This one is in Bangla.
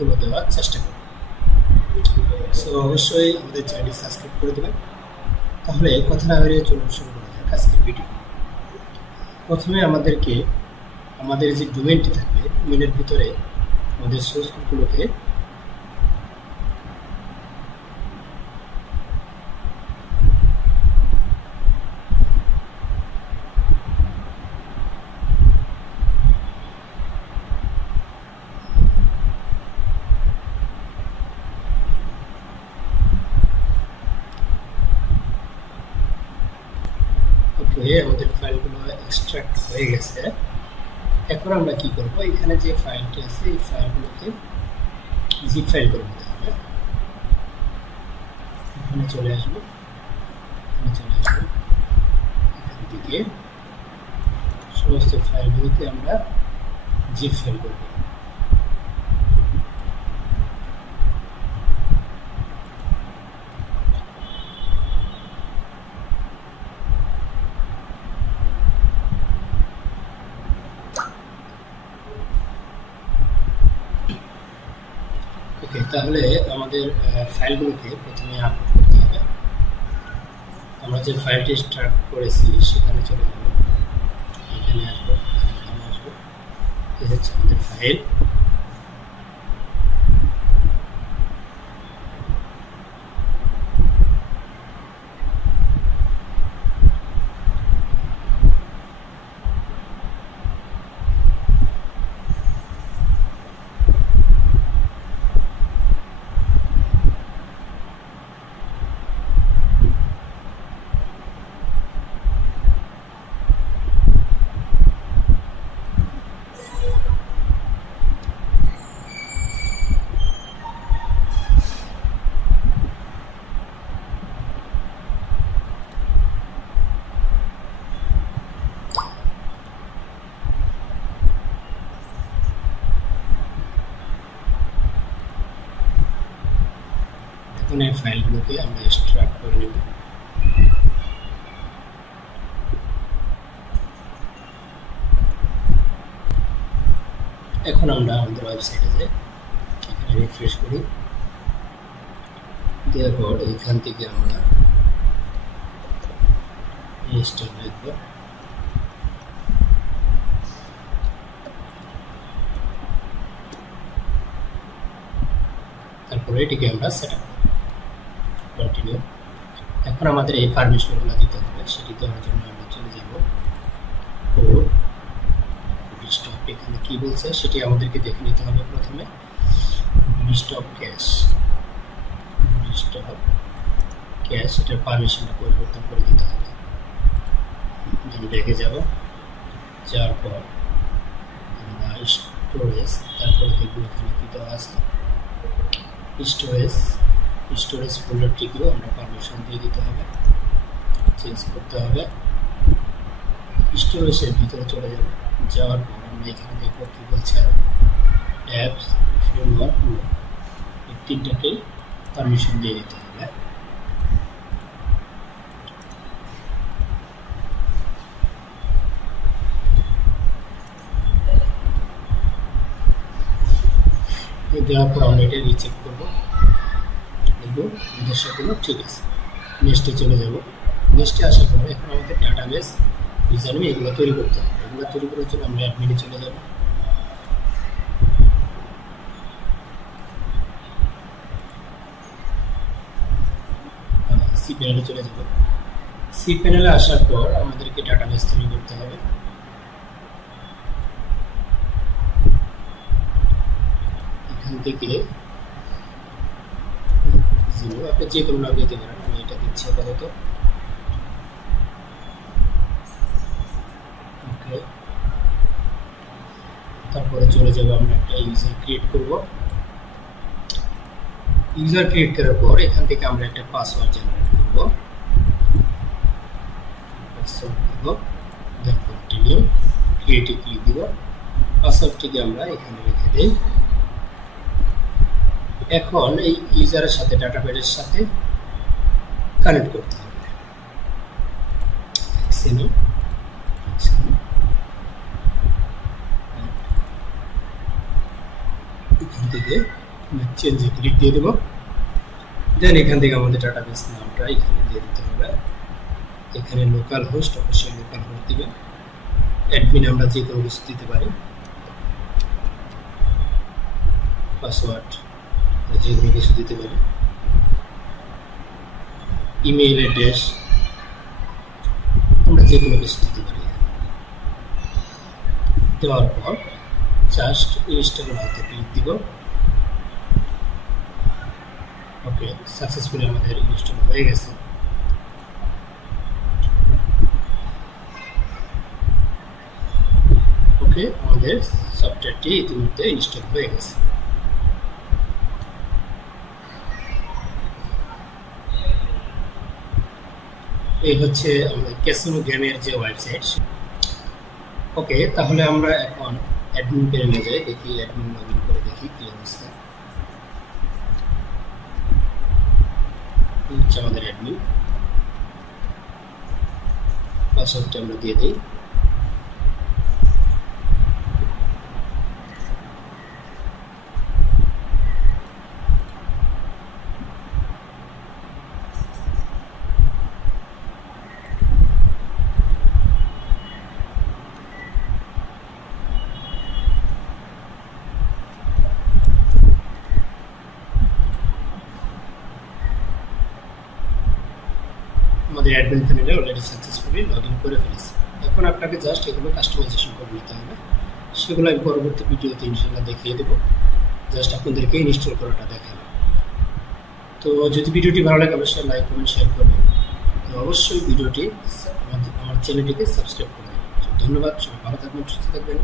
তুলে দেওয়ার চেষ্টা করব। সো অবশ্যই আমাদের চ্যানেলটি সাবস্ক্রাইব করে দেবেন। তাহলে কথা না বেরিয়ে চলুন শুরু করা যাক আজকের ভিডিও। প্রথমে আমাদেরকে আমাদের যে ডোমেইনটি থাকবে, ডোমেইনের ভিতরে আমাদের সোর্স কোডগুলোকে আমাদের ফাইলগুলো এক্সট্রাক্ট হয়ে গেছে। এখন আমরা কি করব, এখানে যে ফাইলটি আছে এই ফাইলগুলোকে জিপ ফাইল করে নিতে হবে। এখানে চলে আসবো, এখান থেকে সমস্ত ফাইলগুলোকে আমরা জিপ ফাইল করব। তাহলে আমাদের ফাইলগুলোকে প্রথমে আপলোড করতে হবে। আমরা যে ফাইলটি স্টার্ট করেছি সেখানে চলে যাব, এখানে আসবো, এই হচ্ছে আমাদের ফাইল। এখন এই ফাইলগুলোকে আমরা এক্সট্রাক্ট করে নেব। এখন আমরা আমাদের ওয়েবসাইটে যাই, এখানে রিফ্রেশ করি, দেওয়ার পর এইখান থেকে আমরা ইনস্টল লিখব। তারপরে এটিকে আমরা সেট আপ কন্টিনিউ। এখন আমাদের এই পারমিশনগুলো দিতে হবে, সেটি দেওয়ার জন্য আমরা চলে যাব কোড স্টপ। এখানে কি বলছে সেটি আমাদেরকে দেখে নিতে হবে। প্রথমে স্টপ ক্যাশ এটার পারমিশনটা পরিবর্তন করে দিতে হবে। দেখে যাব, যাওয়ার পর আমরা স্টোরেজ, তারপরে দেখব এখানে কি দেওয়া আছে। স্টোরেজ ফোল্ডারটিকেও আমরা পারমিশন দিয়ে দিতে হবে, চেঞ্জ করতে হবে। স্টোরেজের ভিতরে চলে যাব, যাওয়ার পর আমরা এখানে দেখব কি বলছে, অ্যাপস, ফ্রেমওয়ার্ক, এই তিনটাকেই পারমিশন দিয়ে দিতে হবে। দেওয়ার পর আমরা এটা রিচেক করবো, দেখবো নির্দেশাগুলো ঠিক আছে। নেক্সটে চলে যাব। নেক্সটে আসার পরে এখন আমাদের ডাটাবেস ইউজারনেম এগুলো তৈরি করতে হবে। এগুলো তৈরি করার জন্য আমরা অ্যাডমিনে চলে যাব। সি প্যানেলে চলে যাব। সি প্যানেলে আসার পর আমাদেরকে ডাটাবেস তৈরি করতে হবে। এখান থেকে আপনি যে কোনো নাম দিতে পারেন, আমি এটা দিচ্ছি আপাতত। ওকে, তারপরে চলে যাব, আমরা একটা ইউজার ক্রিয়েট করব। ইউজার ক্রিয়েট করার পর এখান থেকে আমরা একটা পাসওয়ার্ড জেনারেট করব। পাসওয়ার্ড দেব, দেন কন্টিনিউ, ক্রিয়েটে ক্লিক দিব। পাসওয়ার্ডটিকে আমরা এখানে রেখে দেই। এখন এই ইউজারের সাথে ডাটাবেসের সাথে কানেক্ট করতে হবে। Xaxino এখান থেকে চেঞ্জে ক্লিক দিয়ে দেবো। দেন এখান থেকে আমাদের ডাটাবেস নামটা এখানে দিয়ে দিতে হবে। এখানে লোকাল হোস্ট, অবশ্যই লোকাল হোস্ট দিবে। অ্যাডমিন আমরা যে কোনো কিছু দিতে পারি, পাসওয়ার্ড যে কোনো কিছু দিতে পারি, ইমেইল অ্যাড্রেস আমরা যে কোনো কিছু দিতে পারি। দেওয়ার পর জাস্ট ইনস্টলের হাতে ক্লিক দিব। ওকে, সাকসেসফুলি আমাদের ইনস্টল হয়ে গেছে। ওকে, আমাদের সফটওয়্যারটি ইতিমধ্যে ইনস্টল হয়ে গেছে। এই হচ্ছে আমাদের ক্যাসিনো গেমের যে ওয়েবসাইট। ওকে, তাহলে আমরা এখন অ্যাডমিন প্যানেলে যাই, দেখি অ্যাডমিন লগইন করে দেখি কি অবস্থা। হচ্ছে আমাদের অ্যাডমিন, পাসওয়ার্ডটা আমরা দিয়ে দিই। আমাদের অ্যাডমিন প্যানেলে অলরেডি সাকসেসফুলি লগইন করে ফেলেছি। এখন আপনাকে জাস্ট এগুলো কাস্টমাইজেশন করে নিতে হবে, সেগুলো আমি পরবর্তী ভিডিওতে ইনশাল্লাহ দেখিয়ে দেবো। জাস্ট আপনাদেরকে ইনস্টল করাটা দেখাবো। তো যদি ভিডিওটি ভালো লাগে অবশ্যই লাইক কমেন্ট শেয়ার করবেন, তো অবশ্যই ভিডিওটি আমার চ্যানেলটিকে সাবস্ক্রাইব করে দেবেন। ধন্যবাদ, সবাই ভালো থাকবেন, সুস্থ থাকবেন।